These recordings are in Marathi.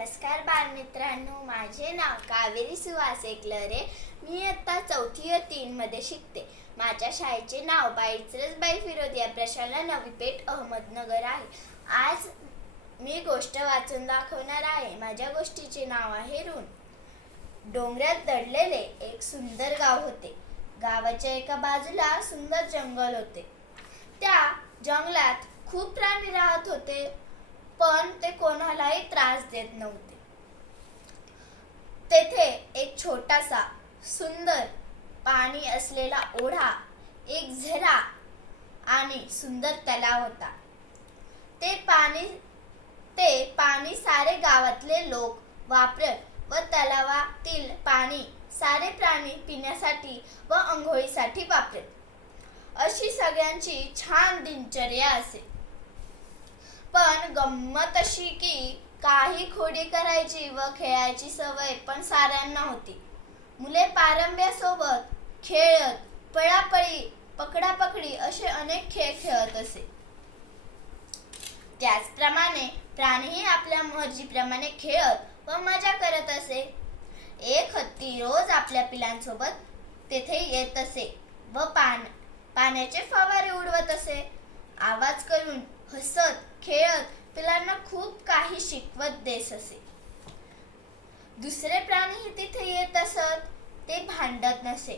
नमस्कार बालमित्रांनो माझे नाव कावेरी सुहास एकलरे. मी आत्ता चौथी व तीनमध्ये शिकते. माझ्या शाळेचे नाव बाईचरसबाई बाई फिरोदिया प्रशाला नवी पेठ अहमदनगर आहे. आज मी गोष्ट वाचून दाखवणार आहे. माझ्या गोष्टीचे नाव आहे ऋण. डोंगरात दडलेले एक सुंदर गाव होते. गावाच्या एका बाजूला सुंदर जंगल होते. त्या जंगलात खूप प्राणी राहत होते. पण ते कोणालाही त्रास देत नव्हते. तेथे एक छोटासा सुंदर पाणी असलेला ओढा एक झरा आणि सुंदर तलाव होता. ते पाणी ते पाणी सारे गावातले लोक वापरत व तलावातील पाणी सारे प्राणी पिण्यासाठी व आंघोळीसाठी वापरत. अशी सगळ्यांची छान दिनचर्या असे. पण गंमत अशी की काही खोडी करायची व खेळायची सवय पण साऱ्यांना होती. मुले पारंब्यासोबत खेळत पळापळी पकडापकडी असे अनेक खेळ खेळत असे. त्याचप्रमाणे प्राणीही आपल्या मर्जीप्रमाणे खेळत व मजा करत असे. एक हत्ती रोज आपल्या पिलांसोबत तेथे येत असे व पान पाण्याचे फवारे उडवत असे. आवाज करून हसत खेळत पिलांना खूप काही शिकवत देत असे. दुसरे प्राणीही तिथे येत असत ते भांडत नसे.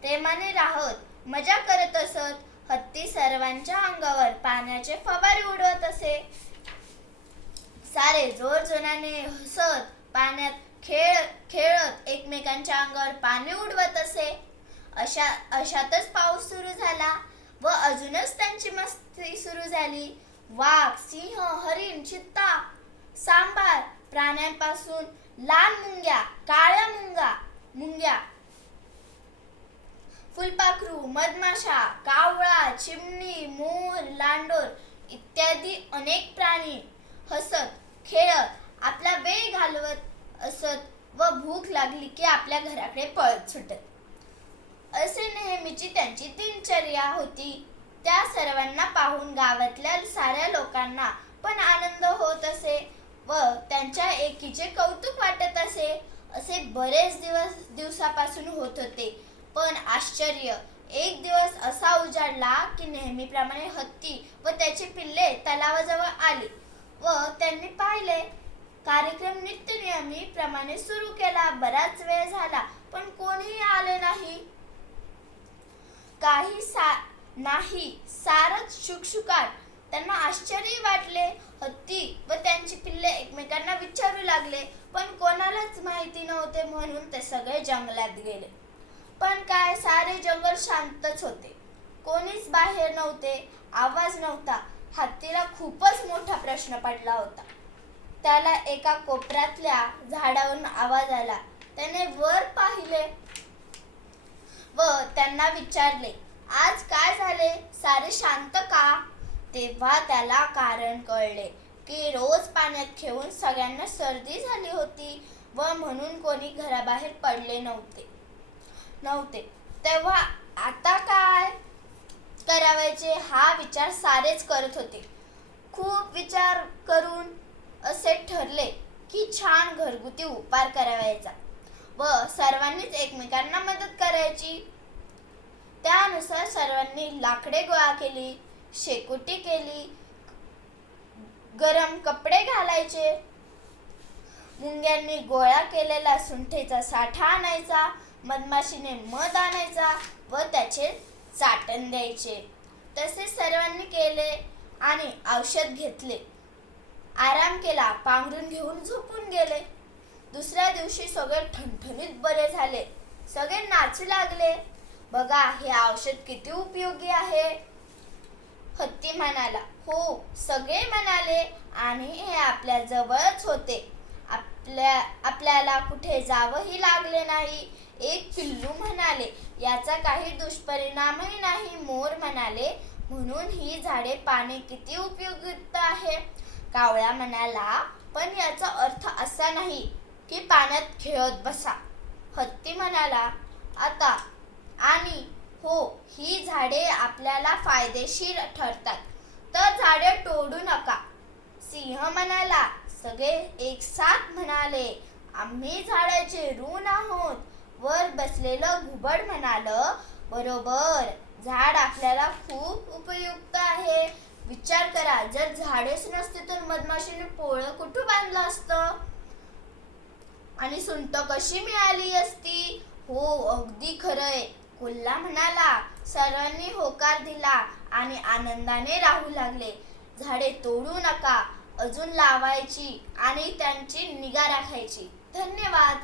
प्रेमाने राहत मजा करत असत हत्ती सर्वांच्या अंगावर पाण्याचे फवारे उडवत असे. सारे जोर जोराने हसत पाण्यात खेळ खेळत एकमेकांच्या अंगावर पाणी उडवत असे. अशा अशातच पाऊस सुरू झाला व अजूनच त्यांची मस्ती सुरू झाली. वाघ सिंह हरिण चित्ता सांबार प्राण्यांपासून लाल मुंग्या काळ्या मुंगा मुंग्या. फुलपाखरू मधमाशा कावळा चिमणी मोर लांडोर इत्यादी अनेक प्राणी हसत खेळत आपला वेळ घालवत असत व भूक लागली की आपल्या घराकडे पळत सुटत. असे नेहमीची त्यांची दिनचर्या होती. त्या सर्वांना पाहून गावातल्या साऱ्या लोकांना पण आनंद होत असे व त्यांच्या एकीचे कौतुक वाटत असे असे बरेच दिवस दिवसापासून होत होते. पण आश्चर्य एक दिवस असा उजाडला की नेहमीप्रमाणे हत्ती व त्याची पिल्ले तलावाजवळ आली व त्यांनी पाहिले. कार्यक्रम नित्यनियमी प्रमाणे सुरू केला. बराच वेळ झाला पण कोणीही आले नाही. काही सा नाही. सारच शुकशुकाट. त्यांना आश्चर्य वाटले हत्ती व त्यांची पिल्ले एकमेकांना विचारू लागले पण कोणालाच माहिती नव्हते म्हणून ते सगळे जंगलात गेले. पण काय सारे जंगल शांतच होते. कोणीच बाहेर नव्हते आवाज नव्हता. हत्तीला खूपच मोठा प्रश्न पडला होता. त्याला एका कोपऱ्यातल्या झाडावरून आवाज आला. त्याने वर पाहिले व त्यांना विचारले आज काय झाले? सारे शांत का? तेव्हा त्याला कारण कळले की रोज पाण्यात खेळून सगळ्यांना सर्दी झाली होती व म्हणून कोणी घराबाहेर पडले नव्हते. नव्हते. तेव्हा आता काय करावायचे हा विचार सारेच करत होते. खूप विचार करून असे ठरले की छान घरगुती उपाय करावायचा व सर्वांनीच एकमेकांना मदत करायची. त्यानुसार सर्वांनी लाकडे गोळा केली शेकोटी केली गरम कपडे घालायचे. मुंग्यांनी गोळा केलेला सुंठेचा साठा आणायचा मधमाशीने मध आणायचा व त्याचे चाटण द्यायचे. तसे सर्वांनी केले आणि औषध घेतले. आराम केला पांघरून घेऊन झोपून गेले. दुसऱ्या दिवशी सगळे ठणठणीत बरे झाले. सगळे नाचू लागले. बघा हे औषध किती उपयोगी आहे? हत्ती म्हणाला हो सगळे म्हणाले आणि हे आपल्या जवळच होते. आपल्या आपल्याला कुठे जावंही लागले नाही. एक पिल्लू म्हणाले याचा काही दुष्परिणामही नाही मोर म्हणाले म्हणून ही झाडे पाने किती उपयुक्त आहे? कावळा म्हणाला पण याचा अर्थ असा नाही की पाण्यात खेळत बसा. हत्ती म्हणाला आता आणि हो ही झाडे आपल्याला फायदेशीर ठरतात. तर झाडे तोडू नका. सिंह म्हणाला सगळे एक साथ म्हणाले आम्ही झाडाचे ऋण आहोत. वर बसलेलं घुबड म्हणाल बरोबर झाड आपल्याला खूप उपयुक्त आहे. विचार करा जर झाडेच नसते तर मधमाशीने पोळं कुठं बांधलं असतं? आणि सुंट कशी मिळाली असती? हो अगदी खरंय. कोल्हा म्हणाला सर्वांनी होकार दिला आणि आनंदाने राहू लागले. झाडे तोडू नका अजून लावायची आणि त्यांची निगा राखायची. धन्यवाद.